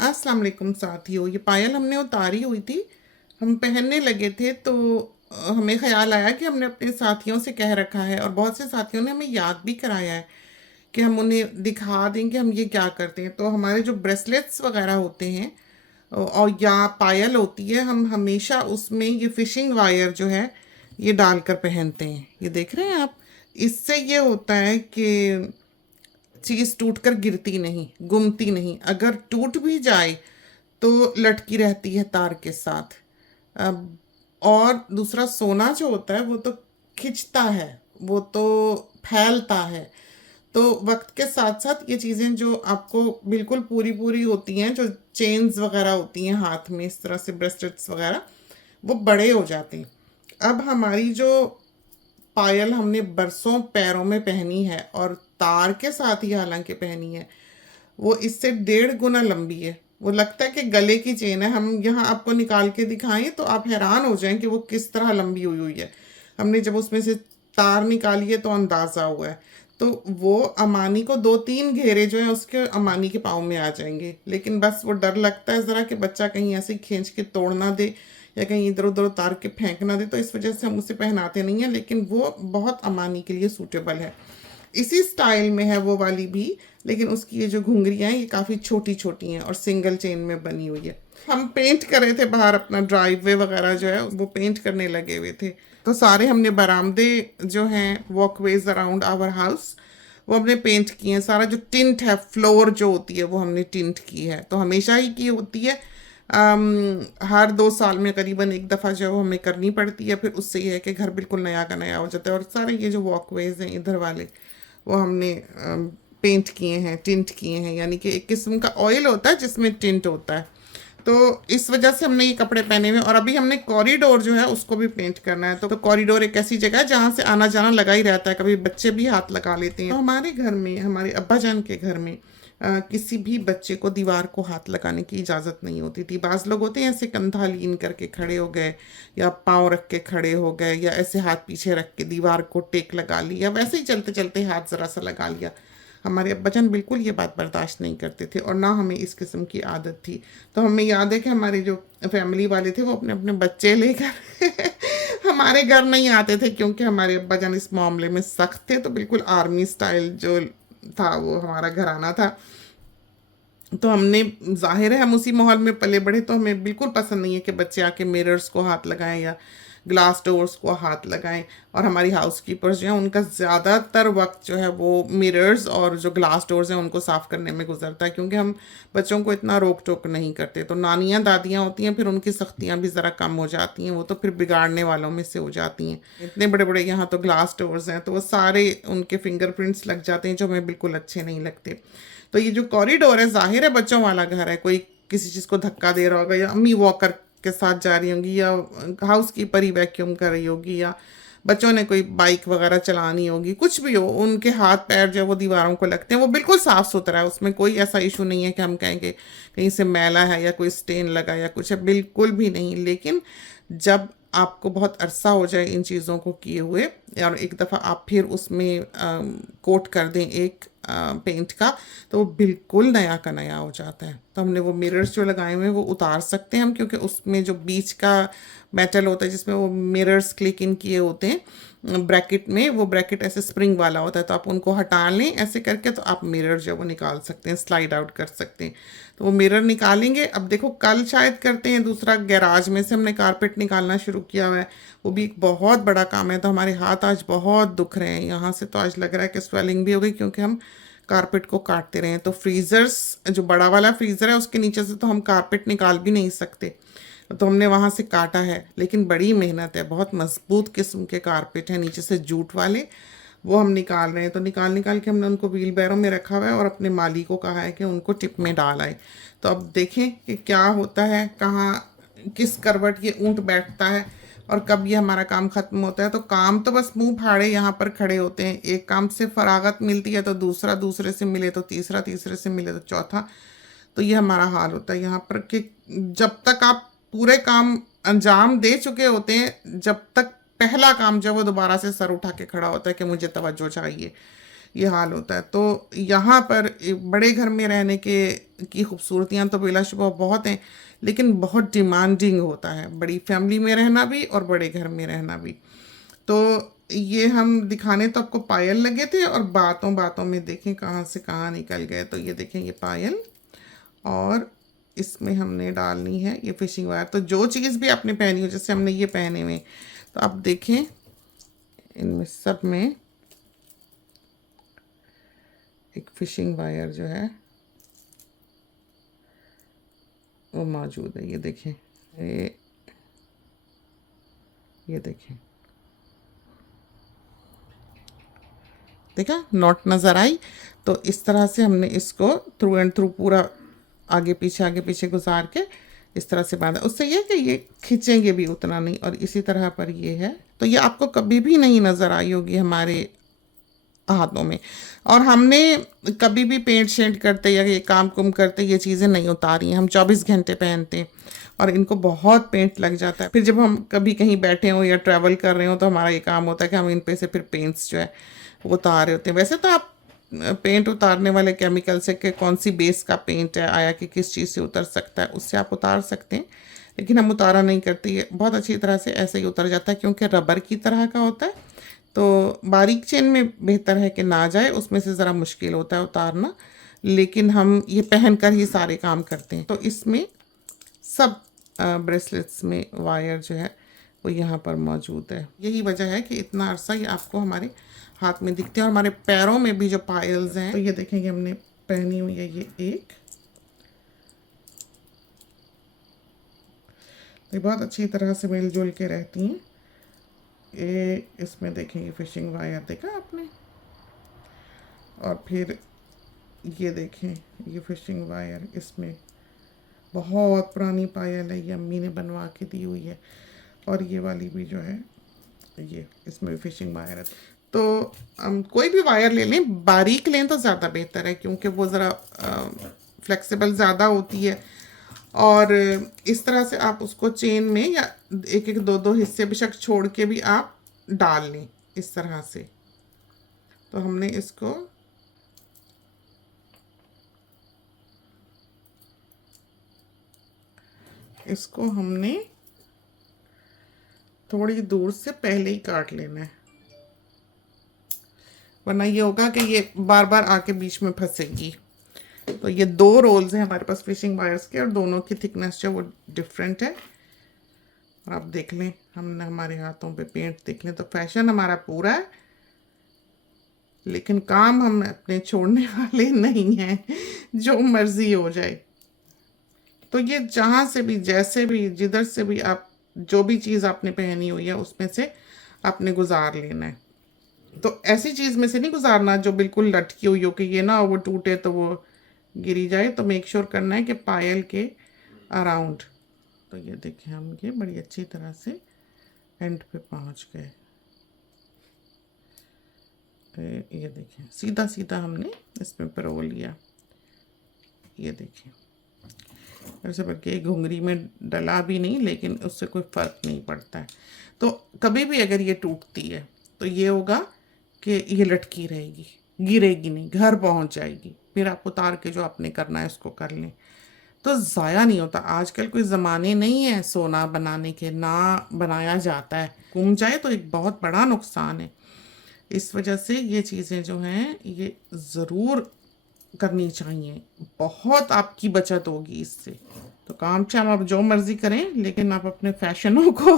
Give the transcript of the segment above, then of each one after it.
अस्सलाम वालेकुम साथियों, ये पायल हमने उतारी हुई थी। हम पहनने लगे थे तो हमें ख्याल आया कि हमने अपने साथियों से कह रखा है और बहुत से साथियों ने हमें याद भी कराया है कि हम उन्हें दिखा दें कि हम ये क्या करते हैं। तो हमारे जो ब्रेसलेट्स वगैरह होते हैं और या पायल होती है, हम हमेशा उसमें ये फिशिंग वायर जो है ये डालकर पहनते हैं। ये देख रहे हैं आप। इससे ये होता है कि चीज़ टूटकर गिरती नहीं, गुमती नहीं। अगर टूट भी जाए तो लटकी रहती है तार के साथ। अब और दूसरा, सोना जो होता है वो तो खिंचता है, वो तो फैलता है। तो वक्त के साथ साथ ये चीज़ें जो आपको बिल्कुल पूरी पूरी होती हैं, जो चेन्स वगैरह होती हैं हाथ में, इस तरह से ब्रेसलेट्स वगैरह, वो बड़े हो जाते हैं। अब हमारी जो पायल हमने बरसों पैरों में पहनी है और तार के साथ ही हालांकि पहनी है, वो इससे 1.5 गुना लंबी है। वो लगता है कि गले की चेन है। हम यहाँ आपको निकाल के दिखाएं तो आप हैरान हो जाएं कि वो किस तरह लंबी हुई हुई है। हमने जब उसमें से तार निकाली है तो अंदाज़ा हुआ है। तो वो अमानी को 2-3 घेरे जो है उसके अमानी के पाँव में आ जाएंगे। लेकिन बस वो डर लगता है ज़रा कि बच्चा कहीं ऐसे ही खींच के तोड़ ना दे या कहीं इधर उधर उतार के फेंक ना दे, तो इस वजह से हम उसे पहनाते नहीं हैं। लेकिन वो बहुत अमानी के लिए सूटेबल है। इसी स्टाइल में है वो वाली भी, लेकिन उसकी ये जो घुंघरियाँ हैं ये काफ़ी छोटी छोटी हैं और सिंगल चेन में बनी हुई है। हम पेंट कर रहे थे बाहर, अपना ड्राइववे वगैरह जो है वो पेंट करने लगे हुए थे। तो सारे हमने बरामदे जो हैं, वॉकवेज अराउंड आवर हाउस, वो हमने पेंट किए हैं। सारा जो टिंट है, फ्लोर जो होती है वो हमने टिंट की है। तो हमेशा ही की होती है। हर 2 साल में करीबन एक दफ़ा जो है वो हमें करनी पड़ती है। फिर उससे ये है कि घर बिल्कुल नया का नया हो जाता है। और सारे ये जो वॉकवेज हैं इधर वाले, वो हमने पेंट किए हैं, टिंट किए हैं। यानी कि एक किस्म का ऑयल होता है जिसमें टिंट होता है। तो इस वजह से हमने ये कपड़े पहने हुए हैं। और अभी हमने कॉरिडोर जो है उसको भी पेंट करना है। तो कॉरिडोर एक ऐसी जगह है जहाँ से आना जाना लगा ही रहता है, कभी बच्चे भी हाथ लगा लेते हैं। तो हमारे घर में, हमारे अब्बा जान के घर में किसी भी बच्चे को दीवार को हाथ लगाने की इजाज़त नहीं होती थी। बाज़ लोग होते हैं ऐसे कंधा लीन करके खड़े हो गए, या पाँव रख के खड़े हो गए, या ऐसे हाथ पीछे रख के दीवार को टेक लगा ली, या वैसे ही चलते चलते हाथ ज़रा सा लगा लिया। हमारे अब्बाजान बिल्कुल ये बात बर्दाश्त नहीं करते थे और ना हमें इस किस्म की आदत थी। तो हमें याद है कि हमारे जो फैमिली वाले थे वो अपने अपने बच्चे लेकर हमारे घर नहीं आते थे, क्योंकि हमारे अब्बाजान इस मामले में सख्त थे। तो बिल्कुल आर्मी स्टाइल जो था वो हमारा घराना था। तो हमने, जाहिर है हम उसी माहौल में पले बढ़े, तो हमें बिल्कुल पसंद नहीं है कि बच्चे आके मिरर्स को हाथ लगाएं या ग्लास डोर्स को हाथ लगाएं। और हमारी हाउस कीपर्स जो हैं उनका ज़्यादातर वक्त जो है वो मिरर्स और जो ग्लास डोर्स हैं उनको साफ़ करने में गुजरता है, क्योंकि हम बच्चों को इतना रोक टोक नहीं करते। तो नानियाँ दादियाँ होती हैं, फिर उनकी सख्तियाँ भी ज़रा कम हो जाती हैं। वो तो फिर बिगाड़ने वालों में से हो जाती हैं। इतने बड़े बड़े यहाँ तो ग्लास डोर्स हैं, तो वो सारे उनके फिंगरप्रिंट्स लग जाते हैं जो हमें बिल्कुल अच्छे नहीं लगते। तो ये जो कॉरिडोर है, जाहिर है बच्चों वाला घर है, कोई किसी चीज़ को धक्का दे रहा होगा, या अम्मी वॉकर के साथ जा रही होंगी, या हाउस कीपर ही वैक्यूम कर रही होगी, या बच्चों ने कोई बाइक वगैरह चलानी होगी, कुछ भी हो, उनके हाथ पैर जो है वो दीवारों को लगते हैं। वो बिल्कुल साफ़ सुथरा है, उसमें कोई ऐसा इशू नहीं है कि हम कहेंगे कहीं से मैला है या कोई स्टेन लगा या कुछ है, बिल्कुल भी नहीं। लेकिन जब आपको बहुत अरसा हो जाए इन चीज़ों को किए हुए, और एक दफ़ा आप फिर उसमें कोट कर दें एक पेंट का, तो वो बिल्कुल नया का नया हो जाता है। तो हमने वो मिरर्स जो लगाए हुए हैं वो उतार सकते हैं हम, क्योंकि उसमें जो बीच का मेटल होता है जिसमें वो मिरर्स क्लिक इन किए होते हैं ब्रैकेट में, वो ब्रैकेट ऐसे स्प्रिंग वाला होता है। तो आप उनको हटा लें ऐसे करके, तो आप मिरर जो है वो निकाल सकते हैं, स्लाइड आउट कर सकते हैं। तो वो मिरर निकालेंगे। अब देखो, कल शायद करते हैं। दूसरा, गैराज में से हमने कारपेट निकालना शुरू किया हुआ है। वो भी एक बहुत बड़ा काम है। तो हमारे हाथ आज बहुत दुख रहे हैं यहाँ से। तो आज लग रहा है कि स्वेलिंग भी हो गई, क्योंकि हम कारपेट को काटते रहे हैं। तो फ्रीज़र्स, जो बड़ा वाला फ्रीज़र है उसके नीचे से तो हम कारपेट निकाल भी नहीं सकते, तो हमने वहाँ से काटा है। लेकिन बड़ी मेहनत है, बहुत मजबूत किस्म के कारपेट हैं नीचे से, जूट वाले, वो हम निकाल रहे हैं। तो निकाल निकाल के हमने उनको व्हील बैरों में रखा हुआ है और अपने माली को कहा है कि उनको टिप में डाल आए। तो अब देखें कि क्या होता है, कहाँ किस करवट ये ऊँट बैठता है और कब ये हमारा काम ख़त्म होता है। तो काम तो बस मुंह फाड़े यहाँ पर खड़े होते हैं। एक काम से फरागत मिलती है तो दूसरा, दूसरे से मिले तो तीसरा, तीसरे से मिले तो चौथा। तो ये हमारा हाल होता है यहाँ पर कि जब तक आप पूरे काम अंजाम दे चुके होते हैं, जब तक पहला काम जो है वो दोबारा से सर उठा के खड़ा होता है कि मुझे तवज्जो चाहिए। ये हाल होता है। तो यहाँ पर बड़े घर में रहने के की खूबसूरतियाँ तो बिलाशुबा बहुत हैं, लेकिन बहुत डिमांडिंग होता है बड़ी फैमिली में रहना भी और बड़े घर में रहना भी। तो ये हम दिखाने तो आपको पायल लगे थे, और बातों बातों में देखें कहाँ से कहाँ निकल गए। तो ये देखें, ये पायल, और इसमें हमने डालनी है ये फिशिंग वायर। तो जो चीज़ भी आपने पहनी हो, जैसे हमने ये पहने हुए, तो आप देखें इनमें सब में एक फिशिंग वायर जो है वो मौजूद है। ये देखें, ये देखें, देखा नॉट नज़र आई। तो इस तरह से हमने इसको थ्रू एंड थ्रू पूरा आगे पीछे गुजार के इस तरह से बांधा। उससे ये कि ये खींचेंगे भी उतना नहीं, और इसी तरह पर ये है। तो ये आपको कभी भी नहीं नज़र आई होगी हमारे हाथों में। और हमने कभी भी पेंट शेंट करते या ये काम कुम करते ये चीज़ें नहीं उतारी हैं। हम 24 घंटे पहनते हैं और इनको बहुत पेंट लग जाता है। फिर जब हम कभी कहीं बैठे हों या ट्रैवल कर रहे हो तो हमारा ये काम होता है कि हम इन पे से फिर पेंट्स जो है वो उतार रहे होते हैं। वैसे तो आप पेंट उतारने वाले केमिकल से कि कौन सी बेस का पेंट है आया कि किस चीज़ से उतर सकता है, उससे आप उतार सकते हैं, लेकिन हम उतारा नहीं करते। ये बहुत अच्छी तरह से ऐसे ही उतर जाता है क्योंकि रबर की तरह का होता है। तो बारीक चेन में बेहतर है कि ना जाए, उसमें से ज़रा मुश्किल होता है उतारना, लेकिन हम ये पहन कर ही सारे काम करते हैं। तो इसमें सब ब्रेसलेट्स में वायर जो है वो यहाँ पर मौजूद है। यही वजह है कि इतना अरसा ये आपको हमारे हाथ में दिखते हैं। और हमारे पैरों में भी जो पायल्स हैं, तो ये देखेंगे हमने पहनी हुई है ये एक, ये बहुत अच्छी तरह से मिलजुल के रहती हैं। ये इसमें देखेंगे फिशिंग वायर देखा आपने, और फिर ये देखें ये फिशिंग वायर, इसमें बहुत पुरानी पायल है, ये अम्मी ने बनवा के दी हुई है। और ये वाली भी जो है ये, इसमें भी फिशिंग वायर है। तो हम कोई भी वायर ले लें, बारीक लें तो ज़्यादा बेहतर है क्योंकि वो ज़रा फ्लेक्सिबल ज़्यादा होती है। और इस तरह से आप उसको चेन में या एक एक दो दो हिस्से बेशक छोड़ के भी आप डाल लें इस तरह से। तो हमने इसको हमने थोड़ी दूर से पहले ही काट लेना है, वरना ये होगा कि ये बार बार आके बीच में फंसेगी। तो ये 2 रोल्स हैं हमारे पास फिशिंग वायर्स के, और दोनों की थिकनेस जो वो डिफरेंट है। और आप देख लें, हमने हमारे हाथों पे पेंट देख लें तो फैशन हमारा पूरा है, लेकिन काम हम अपने छोड़ने वाले नहीं हैं, जो मर्जी हो जाए। तो ये जहाँ से भी, जैसे भी, जिधर से भी आप जो भी चीज़ आपने पहनी हुई है उसमें से आपने गुजार लेना है। तो ऐसी चीज़ में से नहीं गुजारना जो बिल्कुल लटकी हुई हो कि ये ना वो टूटे तो वो गिरी जाए। तो मेक श्योर करना है कि पायल के अराउंड। तो ये देखें, हम ये बड़ी अच्छी तरह से एंड पे पहुंच गए। ये देखें, सीधा सीधा हमने इसमें परो लिया। ये देखें, ऐसे बल्कि घुंघरी में डला भी नहीं, लेकिन उससे कोई फ़र्क नहीं पड़ता है। तो कभी भी अगर ये टूटती है तो ये होगा कि ये लटकी रहेगी, गिरेगी नहीं, घर पहुंच जाएगी। फिर आप उतार के जो आपने करना है उसको कर लें, तो ज़ाया नहीं होता। आजकल कोई ज़माने नहीं है सोना बनाने के, ना बनाया जाता है, गुम जाए तो एक बहुत बड़ा नुकसान है। इस वजह से ये चीज़ें जो हैं ये ज़रूर करनी चाहिए, बहुत आपकी बचत होगी इससे। तो काम चाहे आप जो मर्जी करें, लेकिन आप अपने फैशनों को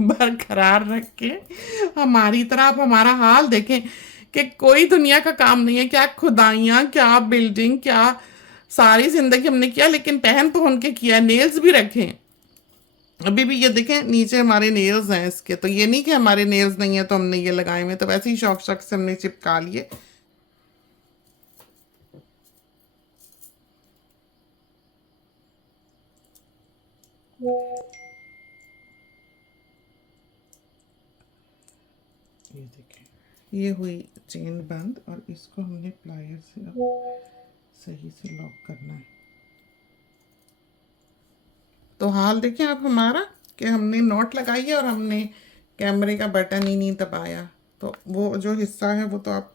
बरकरार रख के हमारी तरह आप हमारा हाल देखें कि कोई दुनिया का काम नहीं है, क्या खुदाइयाँ, क्या बिल्डिंग, क्या सारी जिंदगी हमने किया, लेकिन पहन पहन के किया। नेल्स भी रखें, अभी भी ये देखें नीचे हमारे नेल्स हैं इसके। तो ये नहीं कि हमारे नेल्स नहीं है तो हमने ये लगाए हुए, तो वैसे ही शौक शौक से हमने चिपका लिए। ये देखें, ये हुई चेन बंद, और इसको हमने प्लायर से अब सही से लॉक करना है। तो हाल देखें आप हमारा कि हमने नॉट लगाई है और हमने कैमरे का बटन ही नहीं दबाया। तो वो जो हिस्सा है वो तो आप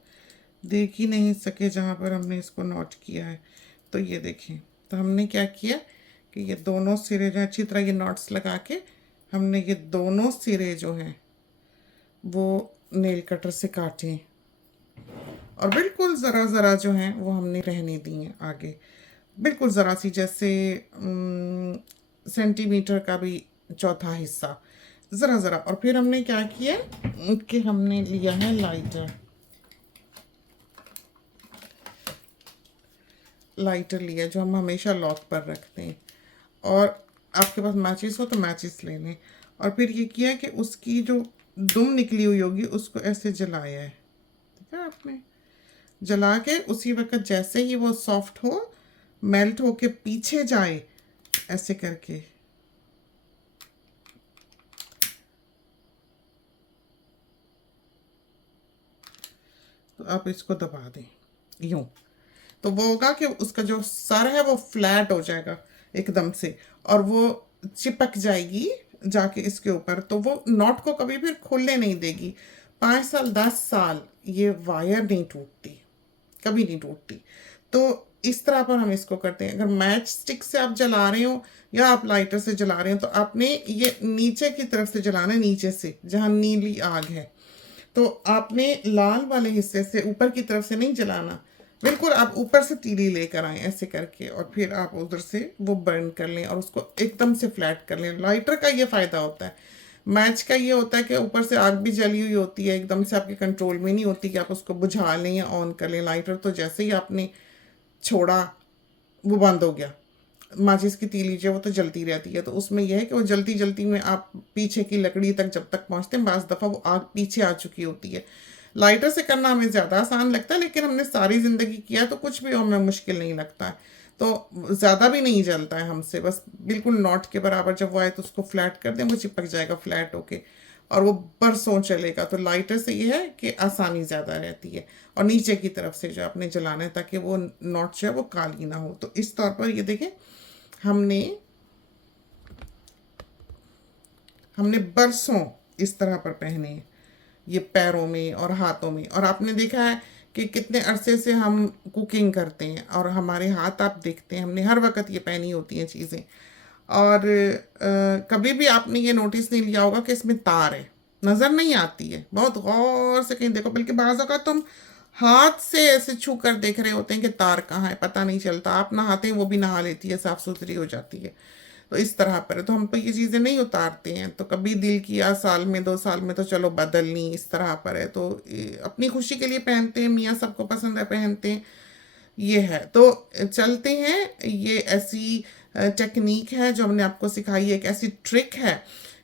देख ही नहीं सके जहाँ पर हमने इसको नॉट किया है। तो ये देखें, तो हमने क्या किया कि ये दोनों सिरे जो अच्छी तरह ये नॉट्स लगा के हमने ये दोनों सिरे जो हैं वो नेल कटर से काटे, और बिल्कुल ज़रा ज़रा जो हैं वो हमने रहने दी हैं आगे, बिल्कुल ज़रा सी, जैसे सेंटीमीटर का भी चौथा हिस्सा, ज़रा ज़रा। और फिर हमने क्या किया कि हमने लिया है लाइटर लिया जो हम हमेशा लॉक पर रखते हैं, और आपके पास मैचिस हो तो मैचिस ले लें। और फिर ये किया कि उसकी जो दुम निकली हुई होगी उसको ऐसे जलाया है, ठीक है, आपने जला के उसी वक्त जैसे ही वो सॉफ्ट हो, मेल्ट हो के पीछे जाए ऐसे करके, तो आप इसको दबा दें यूं, तो वो होगा कि उसका जो सर है वो फ्लैट हो जाएगा एकदम से, और वो चिपक जाएगी जाके इसके ऊपर, तो वो नॉट को कभी फिर खुलने नहीं देगी। 5 साल 10 साल ये वायर नहीं टूटती, कभी नहीं टूटती। तो इस तरह पर हम इसको करते हैं। अगर मैच स्टिक से आप जला रहे हो या आप लाइटर से जला रहे हो तो आपने ये नीचे की तरफ से जलाना है, नीचे से जहाँ नीली आग है। तो आपने लाल वाले हिस्से से ऊपर की तरफ से नहीं जलाना, बिल्कुल आप ऊपर से तीली लेकर आए ऐसे करके, और फिर आप उधर से वो बर्न कर लें और उसको एकदम से फ्लैट कर लें। लाइटर का ये फ़ायदा होता है। मैच का ये होता है कि ऊपर से आग भी जली हुई होती है, एकदम से आपके कंट्रोल में नहीं होती कि आप उसको बुझा लें या ऑन कर लें। लाइटर तो जैसे ही आपने छोड़ा वो बंद हो गया। माचिस की तीली जो वो तो जलती रहती है, तो उसमें यह है कि वो जलती जलती में आप पीछे की लकड़ी तक जब तक पहुंचते हैं, बाज़ दफ़ा वो आग पीछे आ चुकी होती है। लाइटर से करना हमें ज़्यादा आसान लगता है, लेकिन हमने सारी ज़िंदगी किया तो कुछ भी हमें मुश्किल नहीं लगता है। तो ज़्यादा भी नहीं जलता है हमसे, बस बिल्कुल नॉट के बराबर जब वो आए तो उसको फ्लैट कर दें, वो चिपक जाएगा फ्लैट होके, और वो बरसों चलेगा। तो लाइटर से ये है कि आसानी ज़्यादा रहती है, और नीचे की तरफ से जो आपने जलाना है ताकि वो नॉट जो है वो काली ना हो। तो इस तौर पर ये देखें, हमने हमने बरसों इस तरह पर पहने हैं, ये पैरों में और हाथों में। और आपने देखा है कि कितने अरसे से हम कुकिंग करते हैं और हमारे हाथ आप देखते हैं, हमने हर वक्त ये पहनी होती हैं चीज़ें। और कभी भी आपने ये नोटिस नहीं लिया होगा कि इसमें तार है, नज़र नहीं आती है, बहुत गौर से कहीं देखो, बल्कि बाज़ अवक़ात तो हम हाथ से ऐसे छू कर देख रहे होते हैं कि तार कहाँ है, पता नहीं चलता। आप नहाते हैं, वो भी नहा लेती है, साफ़ सुथरी हो जाती है। तो इस तरह पर है, तो हम तो ये चीज़ें नहीं उतारते हैं। तो कभी दिल किया साल में 2 साल में तो चलो बदलनी, इस तरह पर है, तो अपनी खुशी के लिए पहनते हैं, मियाँ सबको पसंद है पहनते हैं, ये है। तो चलते हैं, ये ऐसी टेक्निक है जो हमने आपको सिखाई है, एक ऐसी ट्रिक है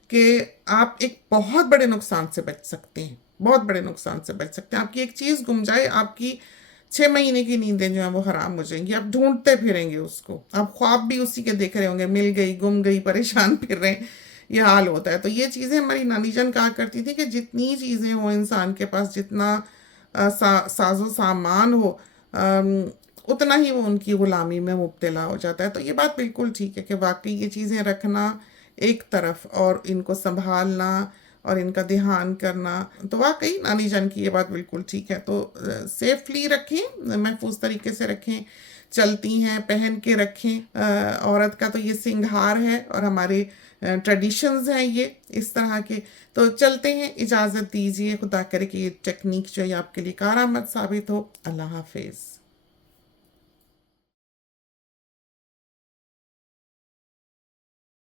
कि आप एक बहुत बड़े नुकसान से बच सकते हैं, बहुत बड़े नुकसान से बच सकते हैं। आपकी एक चीज़ गुम जाए, आपकी 6 महीने की नींदें जो हैं वो हराम हो जाएंगी, आप ढूंढते फिरेंगे उसको, आप ख्वाब भी उसी के देख रहे होंगे, मिल गई गुम गई परेशान फिर रहे, ये हाल होता है। तो ये चीज़ें हमारी नानी जान कहा करती थी कि जितनी चीज़ें हो इंसान के पास, जितना साजो सामान हो, उतना ही वो उनकी ग़ुलामी में मुब्तला हो जाता है। तो ये बात बिल्कुल ठीक है कि वाकई ये चीज़ें रखना एक तरफ और इनको संभालना और इनका ध्यान करना, तो वाकई नानी जान की ये बात बिल्कुल ठीक है। तो सेफली रखें, महफूज तरीके से रखें, चलती हैं पहन के रखें। औरत का तो ये सिंगार है और हमारे ट्रेडिशंस हैं ये इस तरह के। तो चलते हैं, इजाज़त दीजिए, खुदा करे कि ये टेक्निक जो है आपके लिए कारआमद साबित हो। अल्लाह हाफिज़।